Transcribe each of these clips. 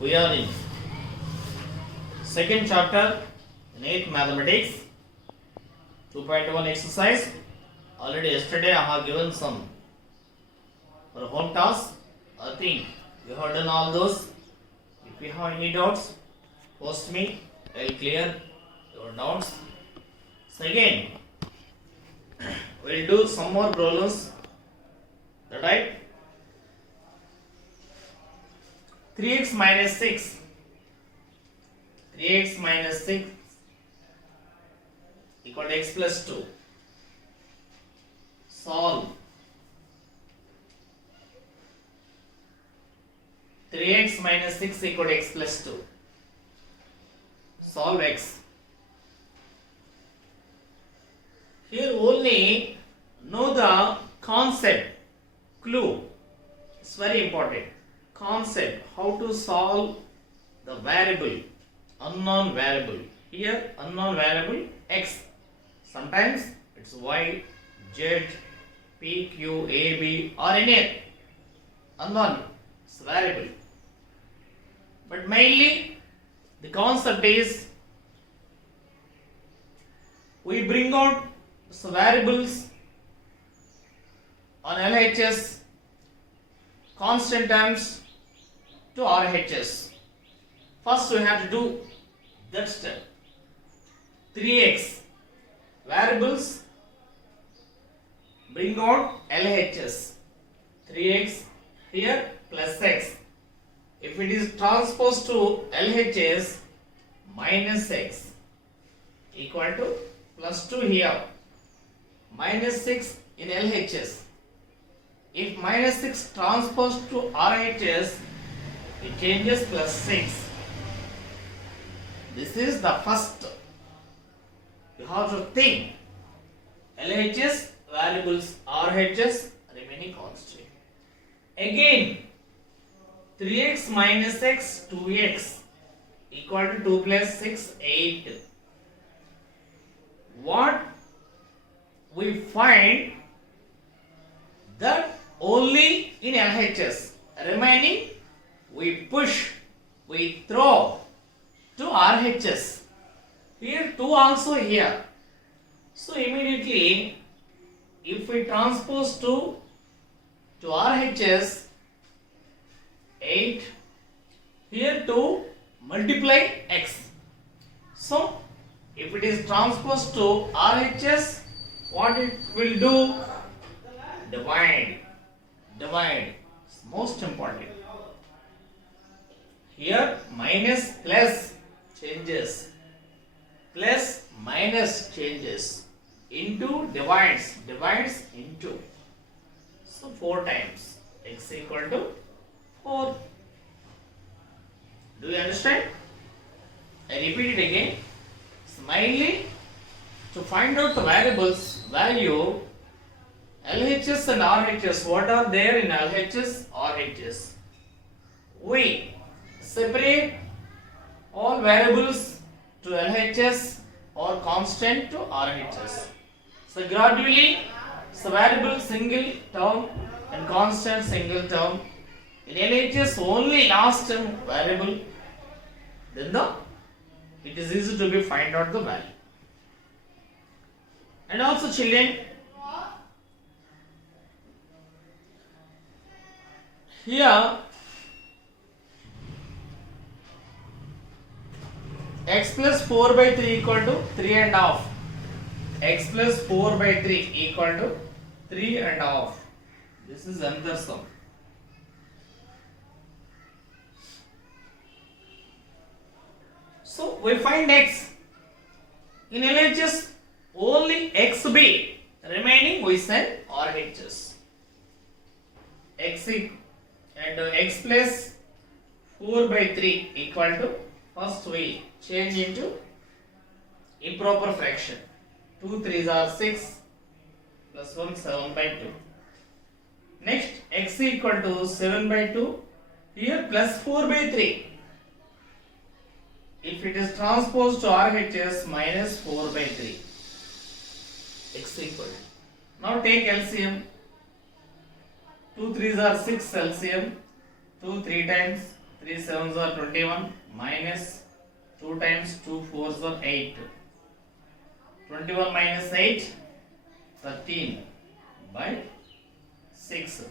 We are in second chapter in 8th mathematics 2.1 exercise. Already yesterday I have given some for home task. I think you have done all those. If you have any doubts, post me. I will clear your doubts. So again, we will do some more problems. That right? 3x minus 6. 3x minus 6 equal to x plus 2. Solve. 3x minus 6 equal to x plus 2. Solve x. Here only know the concept, clue. It's very important. Concept, how to solve the variable, unknown variable. Here unknown variable x. Sometimes it's y, z, p, q, a, b or any unknown variable. But mainly the concept is we bring out some variables on LHS constant terms to RHS. First we have to do that step. 3x variables bring out LHS. 3x here plus x. If it is transposed to LHS, minus x equal to plus 2 here. Minus 6 in LHS. If minus 6 transposed to RHS, it changes plus 6. This is the first. You have to think. LHS variables RHS remaining constant. Again, 3x minus x 2x equal to 2 plus 6 8. What we find that only in LHS, remaining we push, we throw to RHS. Here 2 also here. So immediately if we transpose to RHS 8, here 2 multiply x. So if it is transposed to RHS, what it will do? Divide. Divide. It's most important. Here minus plus changes. Plus minus changes. Into divides. Divides into. So 4 times. X equal to 4. Do you understand? I repeat it again. Mainly to find out the variables value LHS and RHS. What are there in LHS, RHS? We separate all variables to LHS or constant to RHS. So gradually, so variable single term and constant single term. In LHS only last term variable. Then it is easy to be find out the value. And also children, here x plus 4 by 3 equal to 3 and half. X plus 4 by 3 equal to 3 and half. This is another sum. So we find x. In LHS only xb, remaining we send RHS. X and x plus 4 by 3 equal to, first we change into improper fraction. 2 3s are 6 plus 1 7 by 2. Next x equal to 7 by 2. Here plus 4 by 3. If it is transposed to RHS, minus 4 by 3. X equal. Now take LCM. 2 3s are 6 LCM. 2 3 times 3 sevens are 21 minus 2 times 2 fours are 8. 21 minus 8, 13 by 6.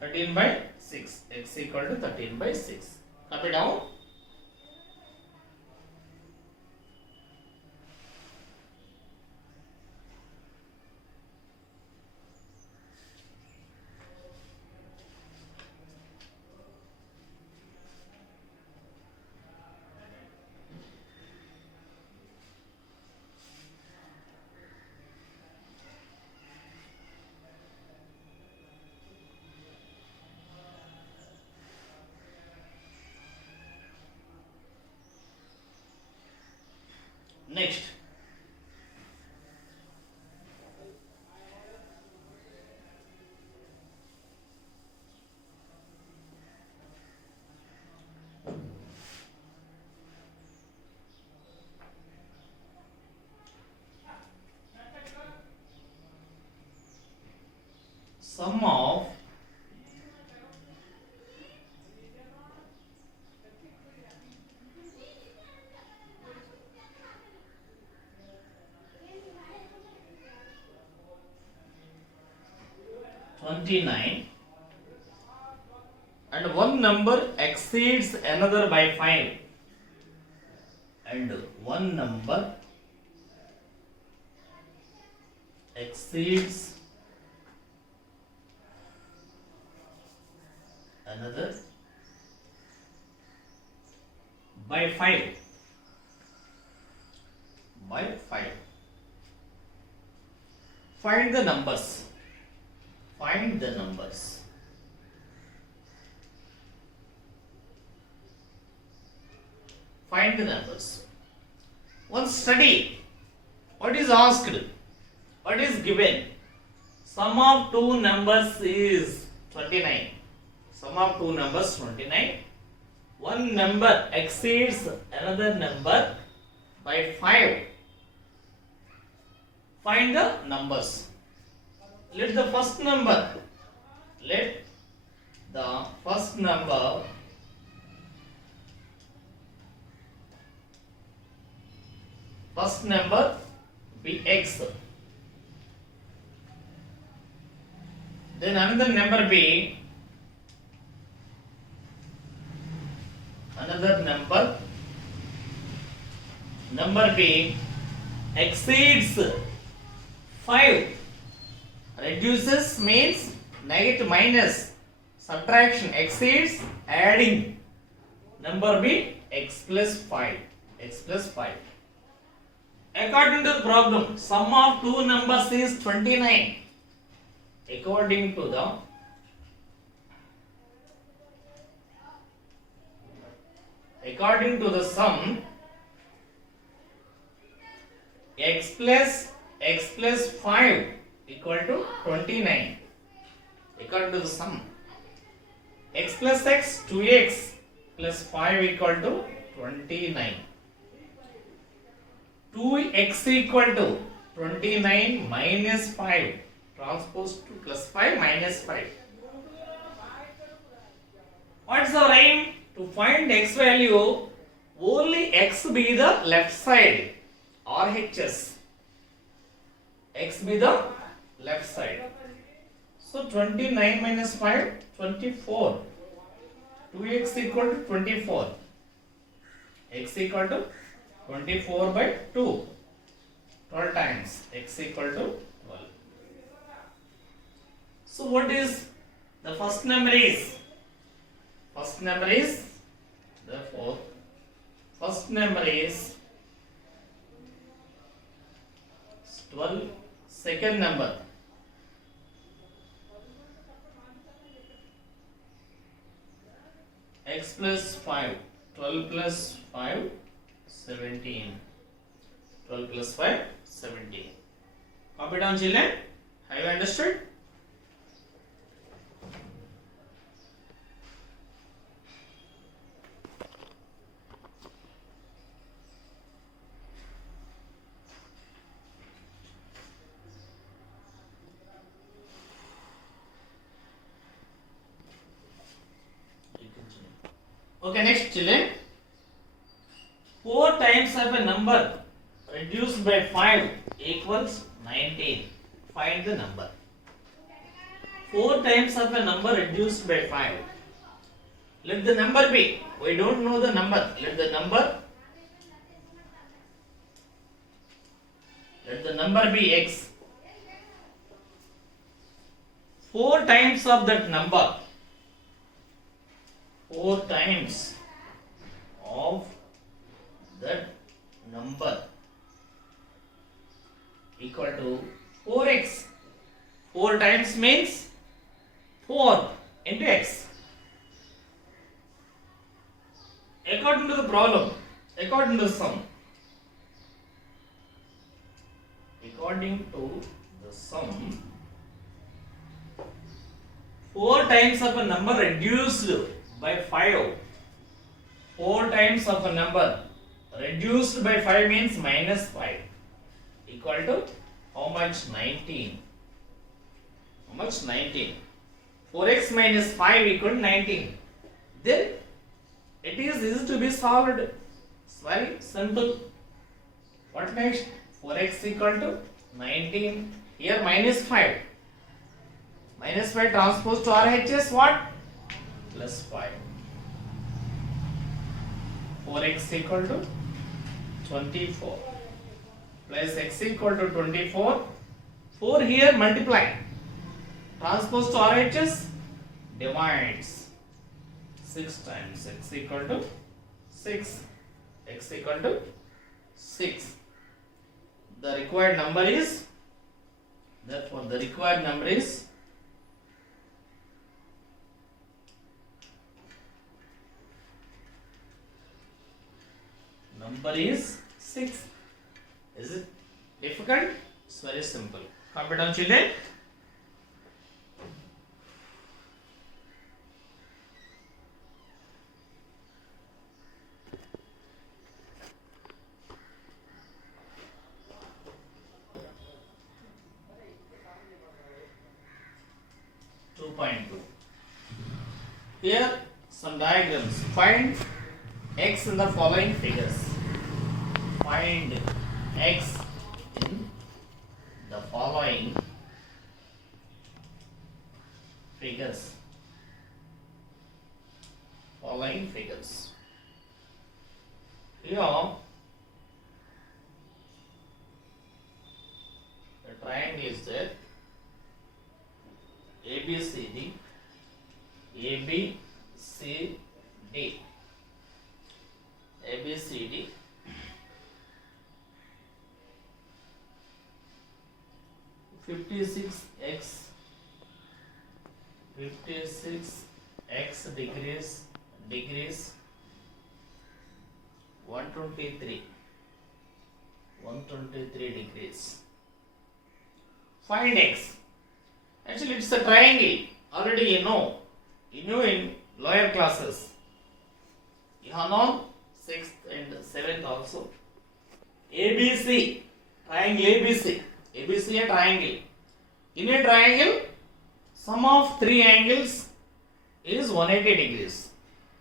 13 by 6. X equal to 13 by 6. Copy down. Next, sum of 29 and one number exceeds another by 5 and one number exceeds another by 5 by 5. Find the numbers. Find the numbers. Find the numbers. One study. What is asked? What is given? Sum of two numbers is 29. Sum of two numbers 29. One number exceeds another number by 5. Find the numbers. Let the first number be x. Then another number be exceeds 5. Reduces means negative minus, subtraction, exceeds adding. Number be x plus 5. X plus 5. According to the problem, sum of two numbers is 29. According to the sum, x plus 5 equal to 29. According to the sum, x plus x, 2x plus 5 equal to 29. 2x equal to 29 minus 5. Transpose 2 plus 5 minus 5. What's the aim? To find x value, only x be the left side. RHS. X be the left side. So 29 minus 5, 24. 2x equal to 24. X equal to 24 by 2. 12 times x equal to 12. So what is the first number is? First number is, therefore, first number is 12. Second number, x plus 5. 12 plus 5, 17. 12 plus 5, 17. Copy down, children. Have you understood? You continue. Okay, next children. 4 times of a number reduced by 5 equals 19. Find the number. 4 times of a number reduced by 5. Let the number be. We don't know the number. Let the number be x. 4 times of that number. 4 times of that number equal to 4x. 4 times means 4 into x. According to the problem, according to the sum, 4 times of a number reduced by 5. 4 times of a number reduced by 5 means minus 5 equal to how much? 19. How much? 19. 4x minus 5 equal to 19. Then it is easy to be solved. It's very simple. What next? 4x equal to 19. Here minus 5. Minus 5 transposed to RHS what? Plus 5. 4x equal to 24. Plus x equal to 24. 4 here multiply. Transpose to RHS divides. 6 times x equal to 6. X equal to 6. The required number is, therefore the required number is number is 6. Is it difficult? It's very simple. Come down, children. Here some diagrams. Find x in the following figures. Find x in the following figures. Following figures. Here a triangle is there. ABCD. ABCD. ABCD. 56x 56x degrees 123 degrees. Find x. Actually it's a triangle. Already you know. You knew in lower classes. You have known 6th and 7th also. ABC. Triangle ABC. ABC a triangle. In a triangle, sum of 3 angles is 180 degrees.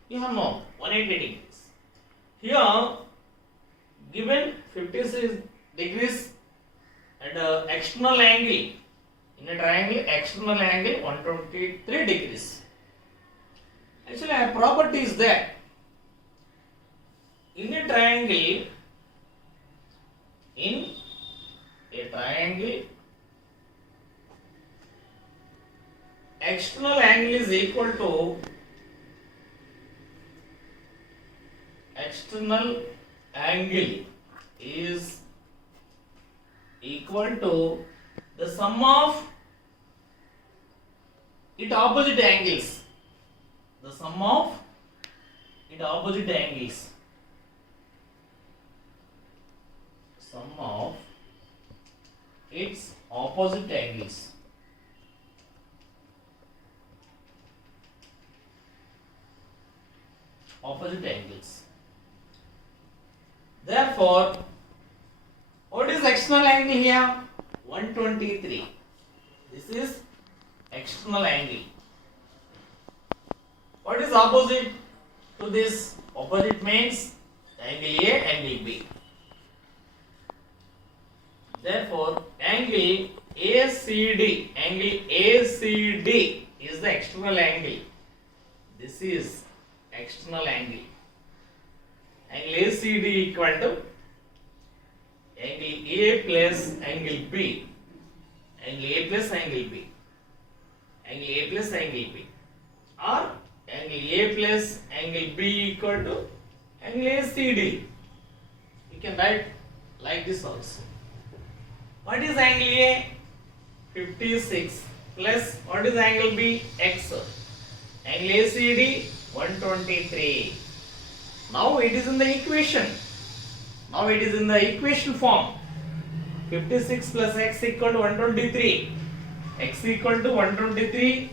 You have known 180 degrees. Here, given 56 degrees and external angle, in a triangle, external angle 123 degrees. Actually, a property is there. In a triangle, external angle is equal to the sum of its opposite angles. The sum of its opposite angles. Sum of its opposite angles. Opposite angles. Therefore, what is external angle here? 123. This is external angle. What is opposite to this opposite means angle A, angle B. Therefore, angle ACD is the external angle. This is external angle. Angle ACD equal to angle A plus angle B. Angle A plus angle B. Angle A plus angle B. Or angle A plus angle B equal to angle ACD. You can write like this also. What is angle A? 56 plus what is angle B? X. Angle ACD 123. Now it is in the equation. Now it is in the equation form. 56 plus x equal to 123. X equal to 123.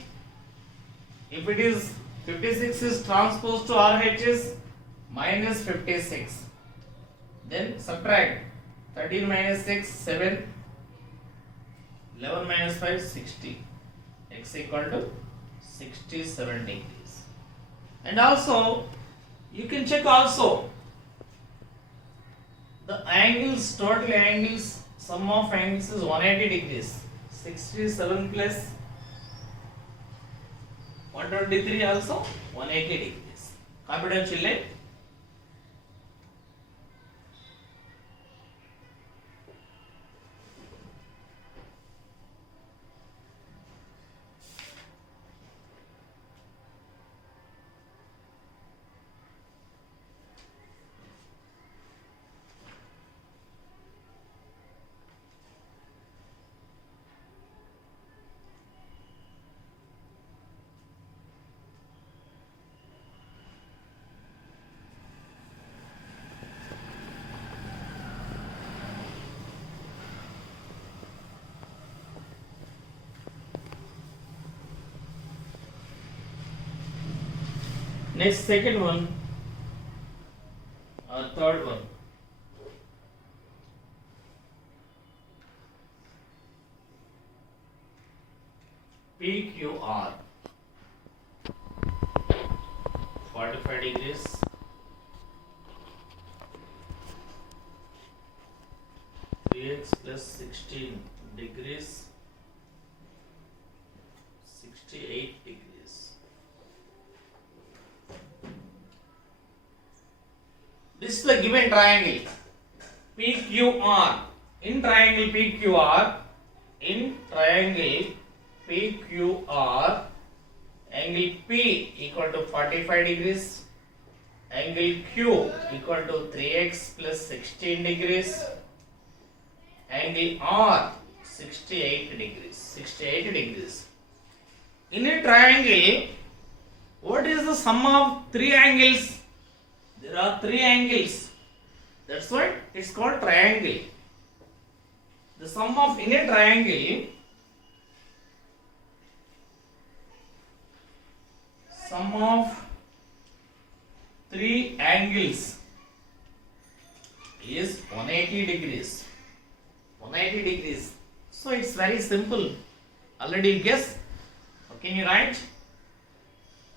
If it is 56 is transposed to RHS minus 56. Then subtract 13 minus 6, 7. 11 minus 5, 60. X equal to 67 degrees. And also, you can check also the angles, total angles, sum of angles is 180 degrees. 67 plus 123 also 180 degrees. Confidentially. Next, second one or third one. PQR 45 degrees. 3x plus 16 degrees, 68 degrees. This is the given triangle PQR. In triangle PQR, angle P equal to 45 degrees, angle Q equal to 3x plus 16 degrees, angle R 68 degrees. 68 degrees. In a triangle, what is the sum of three angles? There are three angles. That's why it's called triangle. The sum of in a triangle, sum of three angles is 180 degrees. 180 degrees. So it's very simple. Already you guess. Can you write?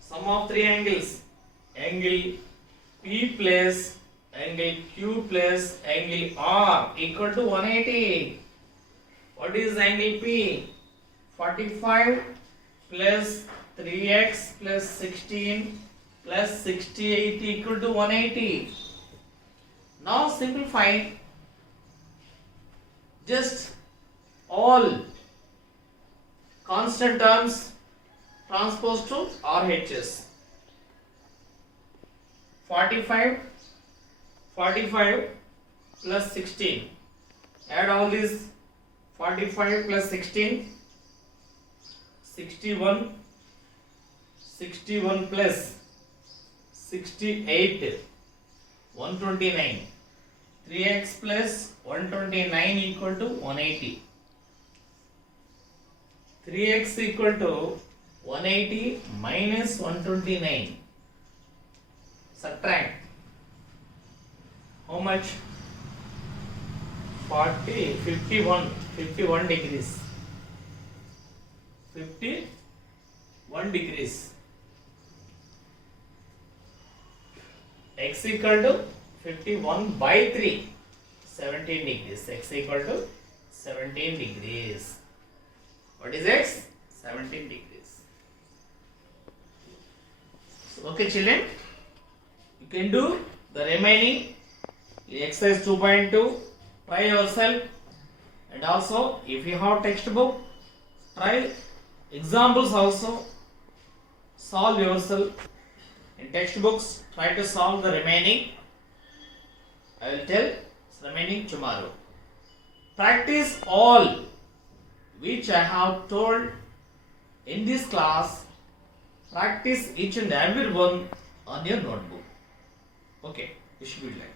Sum of three angles. Angle P plus angle Q plus angle R equal to 180. What is angle P? 45 plus 3x plus 16 plus 68 equal to 180. Now simplify. Just all constant terms transpose to RHS. 45 plus 16. Add all these 45 plus 16. 61 plus 68. 129. 3x plus 129 equal to 180. 3x equal to 180 minus 129. Subtract. How much? 51 degrees. 51 degrees. x equal to 51 by 3, 17 degrees. X equal to 17 degrees. What is x? 17 degrees. So, okay children, you can do the remaining in exercise 2.2. Try yourself, and also if you have textbook, try examples also. Solve yourself in textbooks. Try to solve the remaining. I will tell remaining tomorrow. Practice all which I have told in this class. Practice each and every one on your notebook. Okay, wish you good luck.